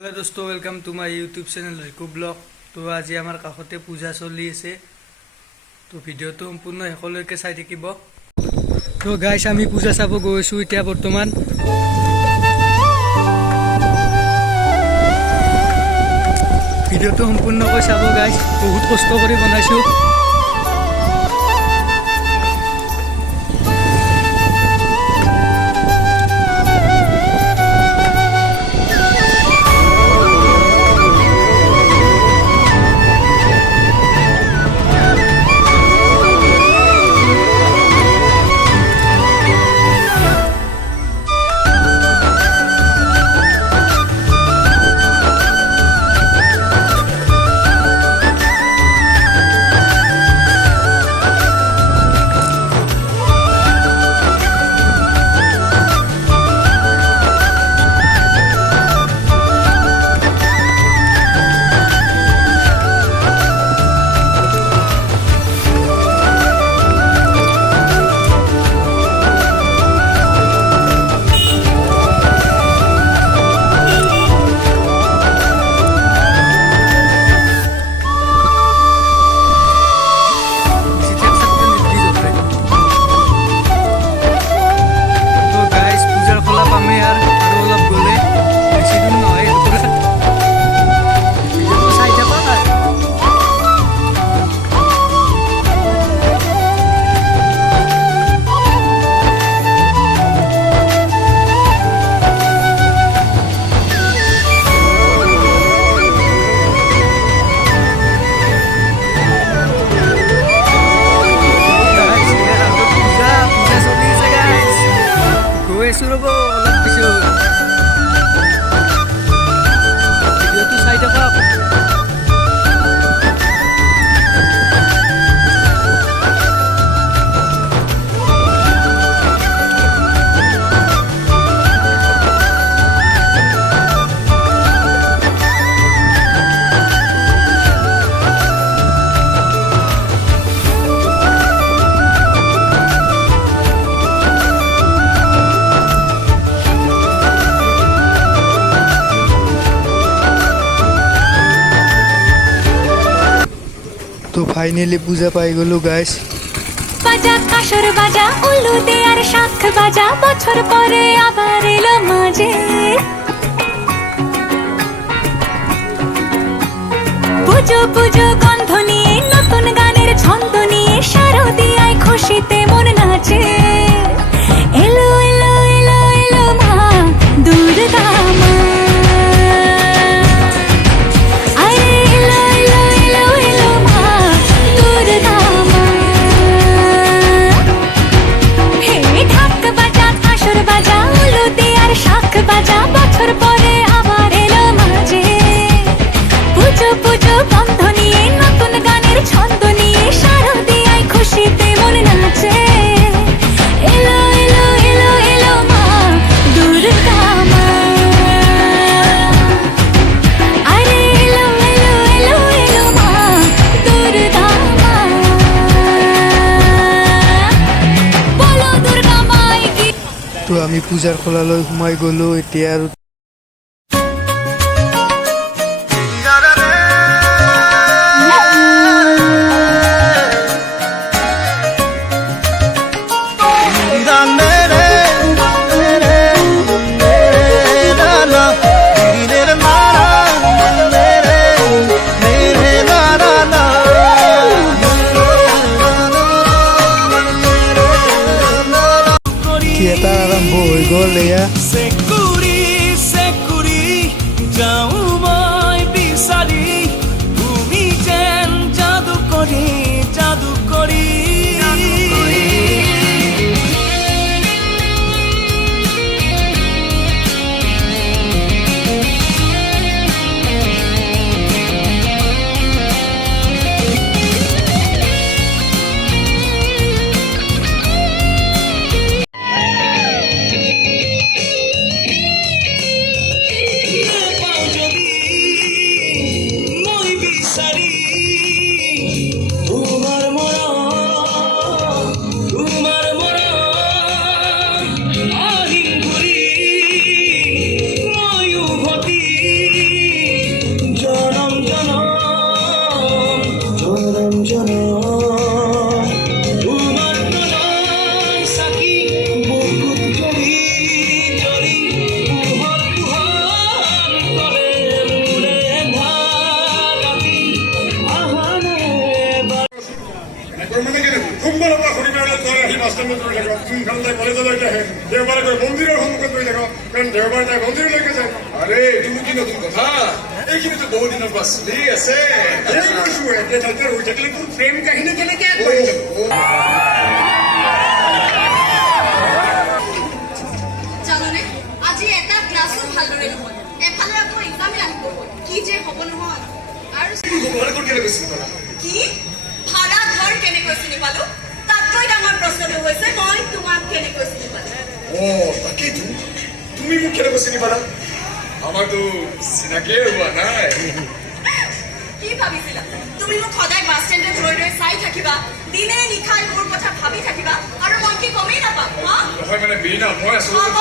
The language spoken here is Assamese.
हेलो दोस्तों, welcome to my YouTube channel haiku blog. तो आज आमार काखते पूजा चलि आछे, तो भिडिओটো सम्पूर्ण शेषলৈকে চাই থাকিব। तो गाइस आमी पूजा चाब গৈছো এতিয়া বৰ্তমান। भिडिओটো সম্পূৰ্ণকৈ চাব गाइस, বহুত কষ্ট কৰি বনাইছো। तो फाइनली पूजा पाई गलो गाइस। बाजा काशर बाजा उल्लू दे और शाख बाजा बछर परे आबार एलो माजे पुजो पुजो गंध निये नतुन गानेर छंद निये शारदियाय खुशिते मन नाचे एलो एलो एलो एलो मा दुर्गा मा बाजा बछर परे आबार एलो माजे पुजो पुजो गंध निये नतुन गानेर छंद निये शारदियाय खुशिते मन नाचे एलो एलो एलो एलो मा दुर्गा मा अरे एलो एलो एलो एलो मा दुर्गा मा बोलो दुर्गा माई की। तो आमी पूजार खोलाলৈ সোমাই গলো এতিয়া আৰু থিয়েটাৰ আৰম্ভ হৈ গ'ল। এয়া ষ্টেণ্ডত ৰৈ থাকক, যোনখন তাই কলেজলৈকে আহে দেওবাৰে গৈ মন্দিৰৰ সন্মুখত ৰৈ থাকক, কাৰণ দেওবাৰে তাই মন্দিৰলৈকে যায়। আৰে এইটোনো কি নতুন কথা, এইখিনিতো বহু দিনৰ পৰা চলি আছে। এই কৈছো একে ঠাইতে ৰৈ থাকিলে তোৰ প্ৰেম কাহিনী কেনেকে আগবাঢ়ি যাব? জাননে আজি এটা ক্লাছো ভালদৰে নহ'ল, এফালে আকৌ এক্সামে আহিব গ'ল, কি যে হ'ব নহয়। আৰু ঘৰলৈ ক'ত কেনেকৈ চিনি পালা? কি ভাড়া ঘৰ কেনেকৈ চিনি পালো? তাতকৈ ডাঙৰ প্ৰশ্নটো হৈছে মই তোমাক কেনেকৈ চিনি পালো? তাকেইতো, তুমি মোক কেনেকৈ চিনি পালা? আমাৰতো চিনাকিয়ে হোৱা নাই। কি ভাবিছিলা তুমি মোক সদায় বাছ ষ্টেণ্ডত ৰৈ ৰৈ চাই থাকিবা, দিনে নিশাই মোৰ কথা ভাবি থাকিবা আৰু মই কি গমেই নাপাম? হা নহয় মানে বীণা, মই আছো হ'ব